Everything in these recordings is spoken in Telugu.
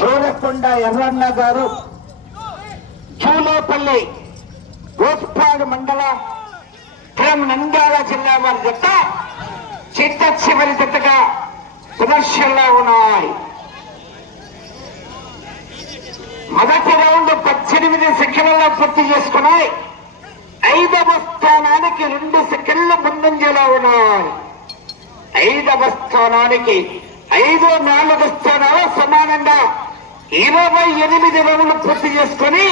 దూరకొండ ఎర్రన్న గారు జూలేపల్లి గోస్పాడు మండలం నంద్యాల జిల్లా వారి జత చిట్ట చివరి జతగా ప్రదర్శనలో ఉన్నాయి. మొదటి రౌండ్ 18 సెకండ్లలో పూర్తి చేసుకున్నాయి. 5వ స్థానానికి 2 సెకండ్ల ముందంజలో ఉన్నాయి. 5వ స్థానానికి 5-4 స్థానాలు సమానంగా 28 రౌండ్లు పూర్తి చేసుకుని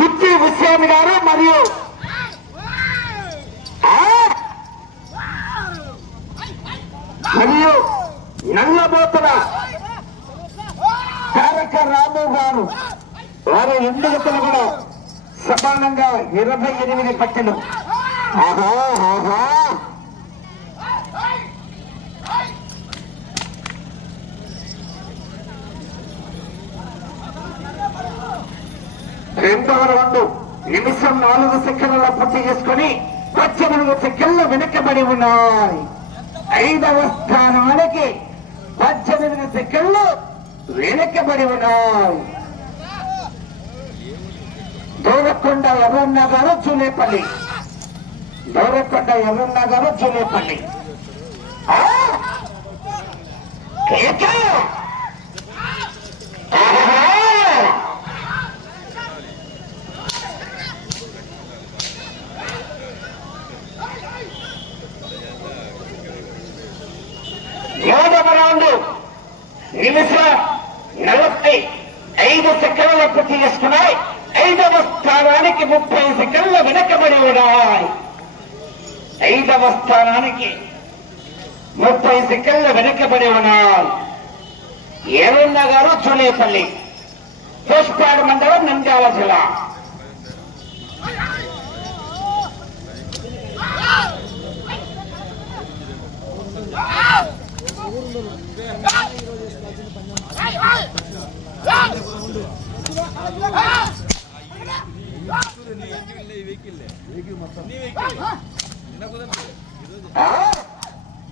గుత్తి హుస్సేన్ గారు మరియు నల్లబోతుల తారక రాము గారు వారి 2 జతలు కూడా సమానంగా 28 పట్టెలు. ఆహా ఆహా రెండవ రౌండ్ నిమిషం 4 సెకండ్ల పూర్తి చేసుకుని 18 సెకండ్లు వెనకబడి ఉన్నాయి. 5వ స్థానానికి 18 సెకండ్లు వెనకబడి ఉన్నాయి. దూరకొండ ఎర్రన్న గారు జూలేపల్లి. దూరకొండ ఎర్రన్న గారు జూలేపల్లి. నిమిషం 45 సెకండ్ల పూర్తి చేసుకున్నాయి. 5వ స్థానానికి 30 సెకండ్లు వెనకబడి ఉన్నాయి. 5వ స్థానానికి 30 సెకండ్లు వెనకబడి ఉన్నాయి. ఏరన్న గారు జూలేపల్లి గోస్పాడు మండలం నంద్యాల జిల్లా.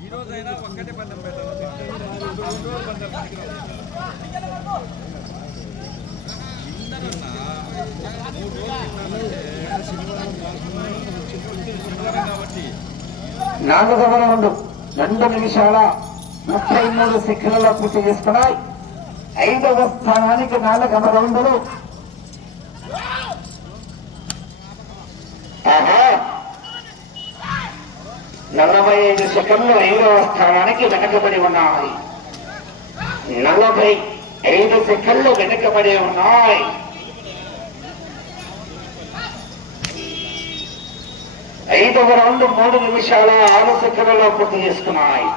ఈ రోజైనా ఒక్కటే పందెం పెట్టాలి. కాబట్టి 4వ రౌండ్ 2 నిమిషాల 33 సెకండ్లలో పూర్తి చేసుకున్నాయి. 5వ స్థానానికి 4వ రౌండ్లు 45 సెకండ్లు 5వ స్థానానికి వెనకబడి ఉన్నాయి. 45 సెకండ్లు వెనకబడి ఉన్నాయి. 5వ రౌండ్ 3 నిమిషాల 6 సెకండ్లలో పూర్తి చేసుకున్నాయి.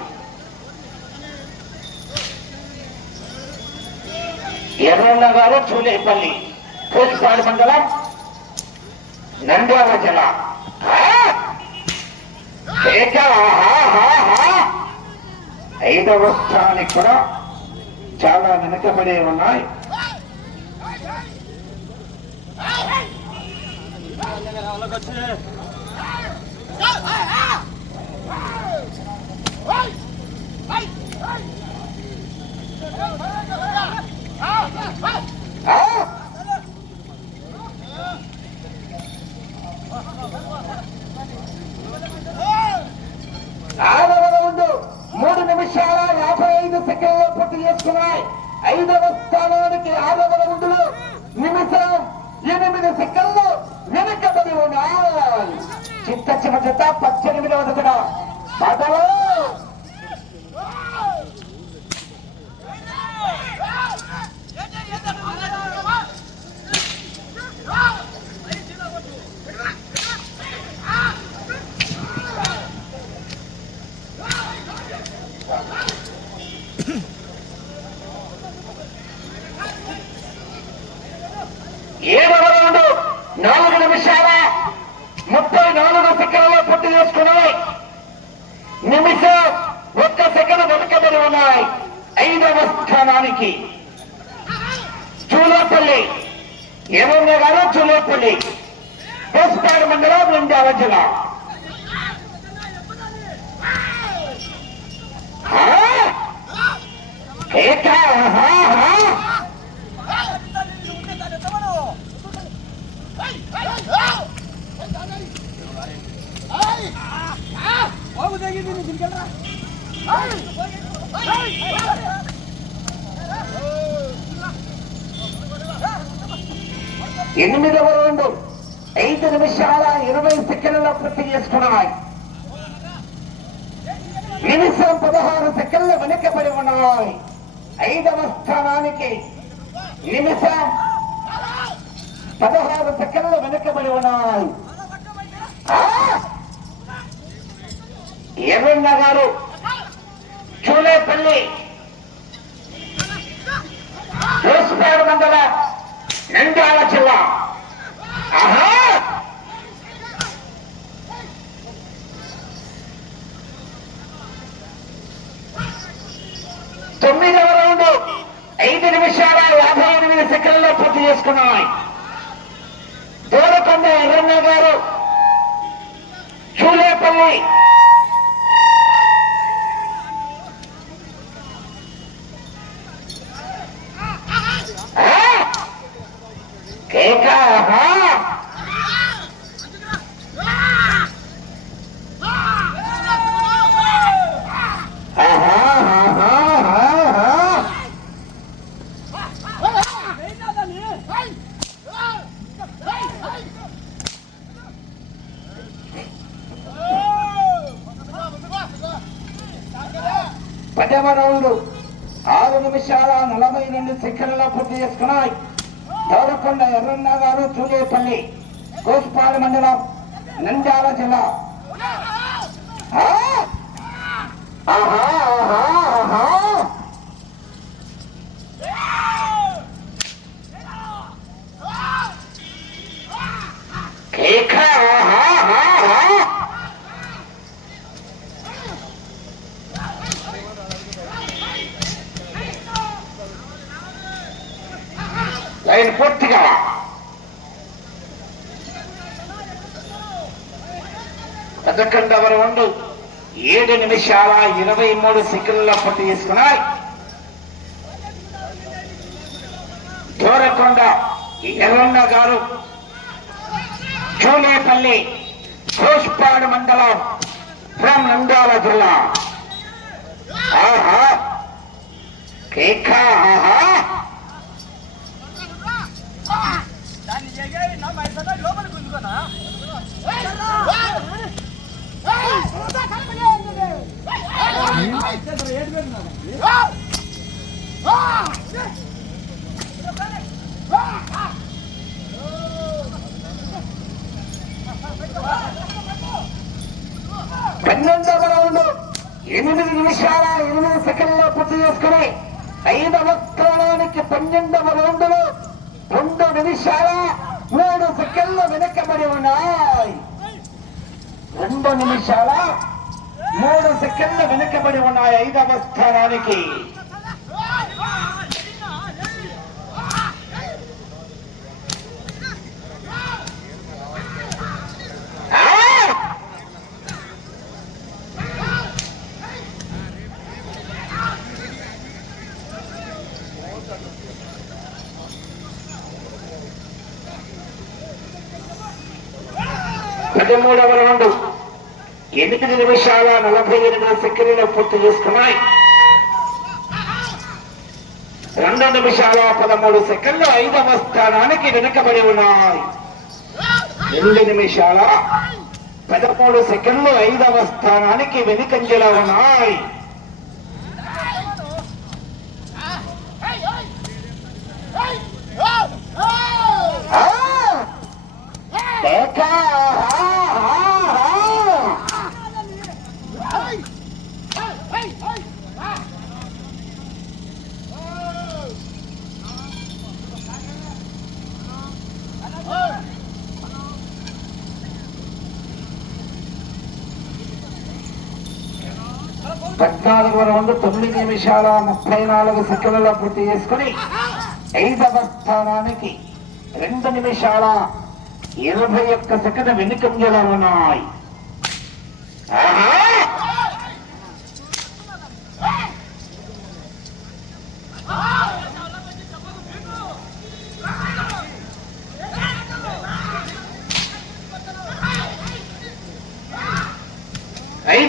ఎర్రన్న గారు జూలేపల్లి గోస్పాడు మండలం నంద్యాల జిల్లా. 5వ స్థానానికి కూడా చాలా వెనకబడి ఉన్నాయి. ఆరవ రౌండ్ 3 నిమిషాల 55 సెకండ్లు పూర్తి చేసుకున్నాయి. 5వ స్థానానికి 6వ రౌండ్లో నిమిషం 8 సెకండ్లు వెనకబడి ఉన్నాయి. చిత్త చిన్న జత 18వ జతగా బాటలో ఏడవ రౌండ్ 4 నిమిషాల 34 సెకండ్లలో పూర్తి చేసుకున్నాయి. నిమిషం 1 సెకండ్ వెనుకబడి ఉన్నాయి. 5వ స్థానానికి జూలేపల్లి ఏమన్న గారు జూలేపల్లి గోస్పాడు మండలం నంద్యాల జిల్లా. ఎనిమిదవ రౌండ్ 5 నిమిషాల 20 సెకండ్ల పూర్తి చేసుకున్నాయి. నిమిషం 16 సెకండ్లు వెనకబడి ఉన్నాయి. 5వ స్థానానికి నిమిషం 16 సెకండ్లు వెనకబడి ఉన్నాయి. ఎర్రన్న గారు చూలేపల్లి దోసుపేట మండలం నంద్యాల జిల్లా. ఆహా 9వ రౌండ్ 5 నిమిషాల 58 సెకండ్లో పూర్తి చేసుకున్నాయి. దూరకొండ ఎర్రన్న గారు చూలేపల్లి కేక. పదవ రౌండ్ 6 నిమిషాల 42 సెకండ్లలో పూర్తి చేసుకున్నాయి. దౌరకొండ ఎర్రన్న గారు చూలేపల్లి కోసుపాడు మండలం నంద్యాల జిల్లా. లైన్ పూర్తిగా 11వ రౌండ్ 7 నిమిషాల 23 సెకండ్ల పూర్తి చేసుకున్నాయి. దూరకొండ ఎర్రన్న గారు చూలేపల్లి కోసుపాడు మండలం ఫ్రమ్ నంద్యాల జిల్లా. ఆహా కేక. ఆహా పన్నెండవ రౌండ్ 8 నిమిషాల 8 సెకండ్లో పూర్తి చేసుకుని 5వ స్థానానికి 12వ రౌండ్లో 2 నిమిషాల 3 సెకండ్లు వెనకబడి ఉన్నాయి. 2 నిమిషాల 3 సెకండ్లు వెనకబడి ఉన్నాయి 5వ స్థానానికి. పదమూడవ రౌండ్ 8 నిమిషాల 48 సెకండ్లు పూర్తి చేసుకున్నాయి. 2 నిమిషాల 13 సెకండ్లు 5వ స్థానానికి వెనుకబడి ఉన్నాయి. 2 నిమిషాల 13 సెకండ్లు 5వ స్థానానికి వెనుకంజలో ఉన్నాయి. పద్నాలుగవ రౌండ్ 9 నిమిషాల 34 సెకండ్లలో పూర్తి చేసుకుని 5వ స్థానానికి 2 నిమిషాల 21 సెకండ్ వెనుకంజలో ఉన్నాయి.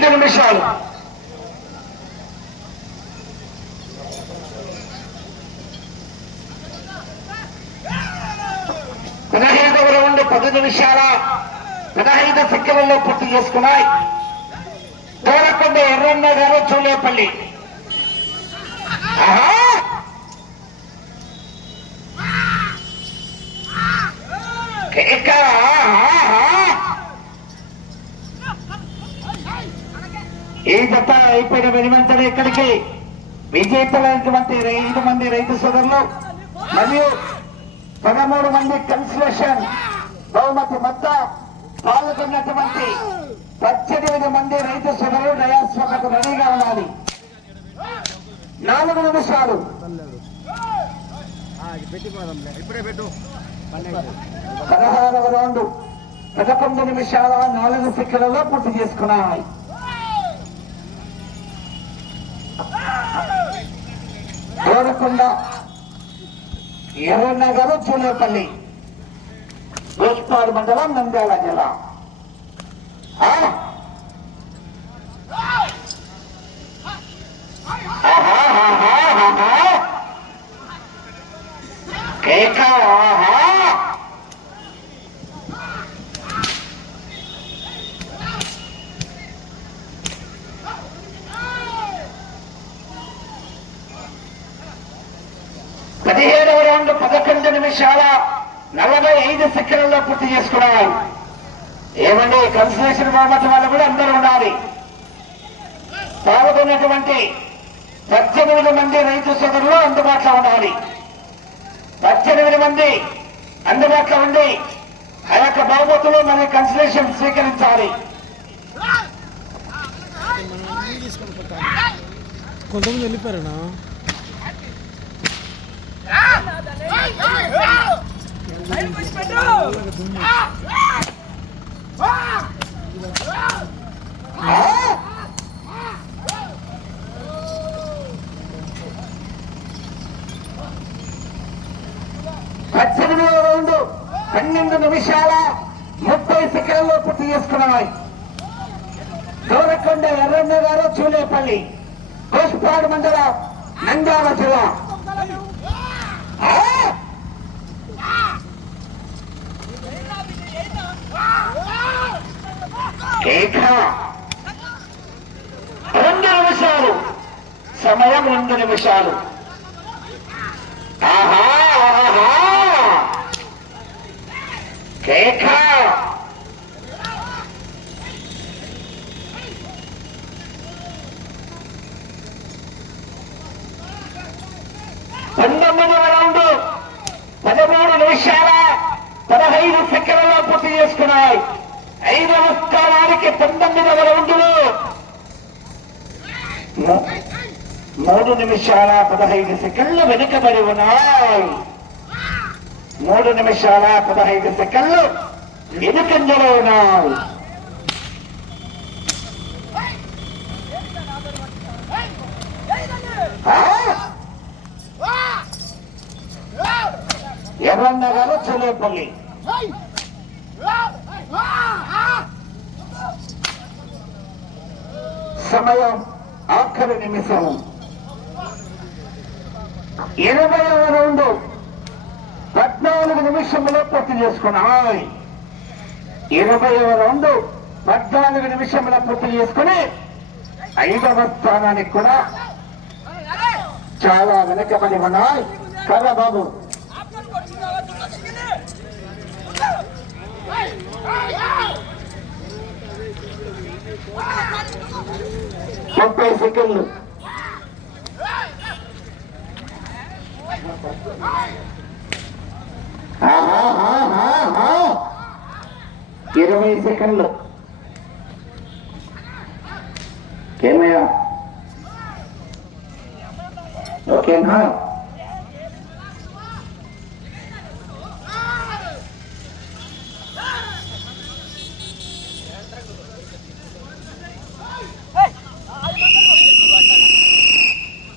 12 నిమిషాలు. రౌండ్ 10 నిమిషాల 15 సెకండ్లలో పూర్తి చేసుకున్నాయి. దూరకొండ ఎర్రన్న గారు చూలేపల్లి. ఈ జత అయిపోయిన వెనువెంటనే ఇక్కడికి విజేతలైనటువంటి 5 మంది రైతు సోదరులు మరియు 13 మంది కన్సలేషన్ బహుమతి మొత్తం పాల్గొన్నటువంటి 18 మంది రైతు సోదరులు డయాస్వాకు రెడీగా ఉండాలి. 4 నిమిషాలు. ఇప్పుడే పెట్టు. 16వ రౌండ్ 11 నిమిషాల 4 సెకండ్లలో పూర్తి చేసుకున్నాయి. కోరకొండ ఎర్రనగర్ చూలేపల్లి గోస్పాడు మండలం నంద్యాల జిల్లా. కేకా పదిహేడవ రౌండ్ 11 నిమిషాల 45 సెకండ్లలో పూర్తి చేసుకున్నారు. ఏమండి కన్సలేషన్ బహుమతి వాళ్ళు కూడా అందరూ ఉండాలి. పాల్గొన్నటువంటి 18 మంది రైతు సోదరులు అందుబాటులో ఉండాలి. 18 మంది అందుబాటులో ఉండి ఆ యొక్క బహుమతులు మన కన్సలేషన్ స్వీకరించాలి. కొంతమంది వెళ్ళిపోయారనా? రౌండ్ 12 నిమిషాల 30 సెకండ్లలో పూర్తి చేసుకున్నాయి. దూరకొండ ఎర్రన్న గారు చూలేపల్లి కోస్పాడు మండలం నంద్యాల జిల్లా. కేకా 2 నిమిషాలు సమయం. 2 నిమిషాలు. కేకా 19వ రౌండ్ 13 నిమిషాల 15 సెకండ్లలో పూర్తి చేసుకున్నాయి. 5వ స్థానానికి 19వ రౌండ్లో 3 నిమిషాల 15 సెకండ్లు వెనుకబడి ఉన్నాయి. 3 నిమిషాల 15 సెకండ్లు వెనుకంజలో ఉన్నాయి. ఎర్రన్న గారు చూలేపల్లి. సమయం ఆఖరి నిమిషం. 20వ రౌండ్ 14 నిమిషంలో పూర్తి చేసుకున్నాయి. 20వ రౌండ్ 14 నిమిషంలో పూర్తి చేసుకుని 5వ స్థానానికి కూడా చాలా వెనకబడి ఉన్నాయి. కదా బాబు? ముప్పై సెకండ్లు. 20 సెకండ్లు. ఏమయ్యా? ఓకేనా?